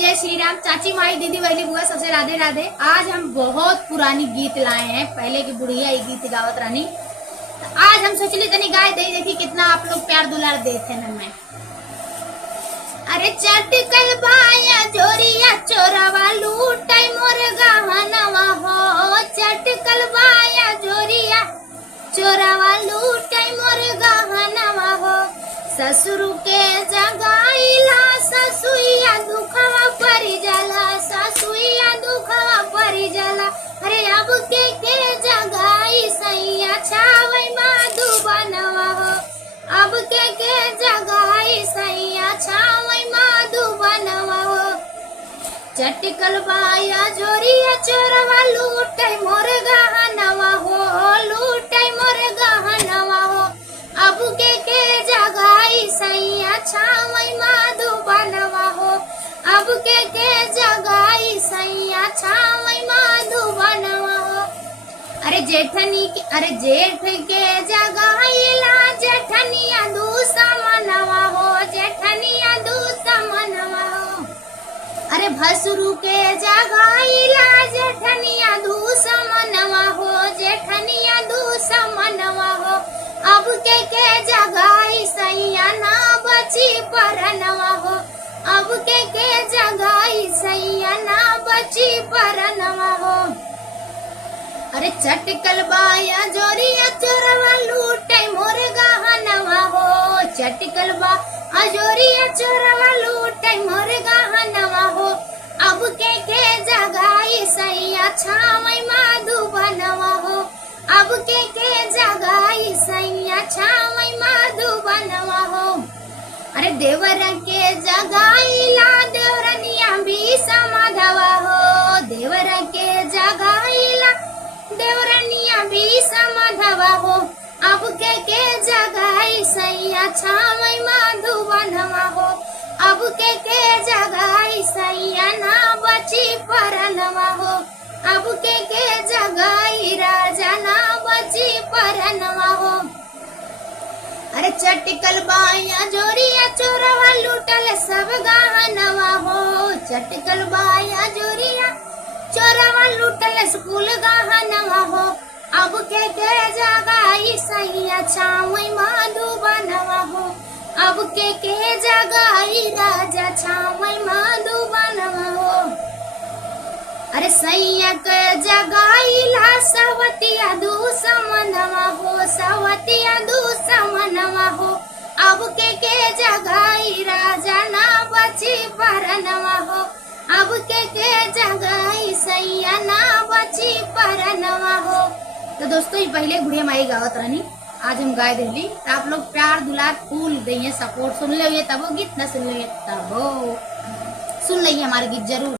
जय श्री राम। चाची माई दीदी बहली बुआ सबसे राधे राधे। आज हम बहुत पुरानी गीत लाए हैं, पहले की बुढ़िया ये गीत गावत रानी। तो आज हम सोचली तनी गाय दे देखी कितना आप लोग प्यार दुलार देते हैं। मैं अरे चटकल बाया जोरिया चोरावा लूटाई मोर गहनवा हो, चटकल बाया जोरिया चोरावा लूटाई मोर गहनवा हो। ससुर के जगाईला ससुइया दुखवा परी जाला, ससुइया दुखवा परी जाला। अरे अब के जगाई सैया छावई माधुबनवा हो, अब के जगाई सैया छावई माधुबनवा हो। चटकल बाया जोरिया चोरवा लूटाई मोर गहनवा हो, लूटाई मोर गहनवा हो। अब के जगाई सैया छावई माधुबनवा हो, अब के जगाई सैया छावई माधुबनवा हो। अरे जेठनी के, अरे जेठ के जगाईला जेठनिया दुश्मनवा हो, जेठनिया दुश्मनवा हो। अरे भसुरु के जगाईला जेठनिया दुश्मनवा हो, जेठनिया दुश्मनवा हो। अब के जगाई सैया ना बची परनवा हो, अब के जगाई सैया ना बची परनवा हो। अरे चटकल बाया जोरिया चोरवा लूटे मोर गहनवा हो, चटकल बाया जोरिया चोरवा लूटे मोर गहनवा हो। अब के जगाई सैया छावई माधुबनवा हो, अब के जगाई सैया छावई माधुबनवा हो। अरे देवर के जगाईला देवरनिया भी समाधवा हो, देवर के जगाईला देवरनिया भी समाधवा हो। अब के जगाई सैया छावई माधुबनवा हो, अब के जगाई सैया ना बची परनवा हो, अब के जगाई राजा ना बची परनवा हो। अरे चटकल बाया जोरिया चोरवा लूटल सब गहनवा हो, चटकल बाया जोरिया चोरवा लूटल स्कूल गहनवा हो। अब के जगाई सैया छावई माधुबनवा हो, अब के जगाई राजा छावई माधुबनवा हो। अरे सैया के जगाईला सवतिया दुश्मनवा हो, सवतिया दुश्मनवा हो। अब के जगाई राजा ना बची परनवा हो, अब के जगाई सैया ना बची परनवा हो। तो दोस्तों ये पहले बुढ़िया माई गावत रानी, आज हम गाय दिल्ली। तो आप लोग प्यार दुलार फूल गई सपोर्ट सुन ले तब गीत, न सुन ले तब सुन ली हमारे गीत जरूर।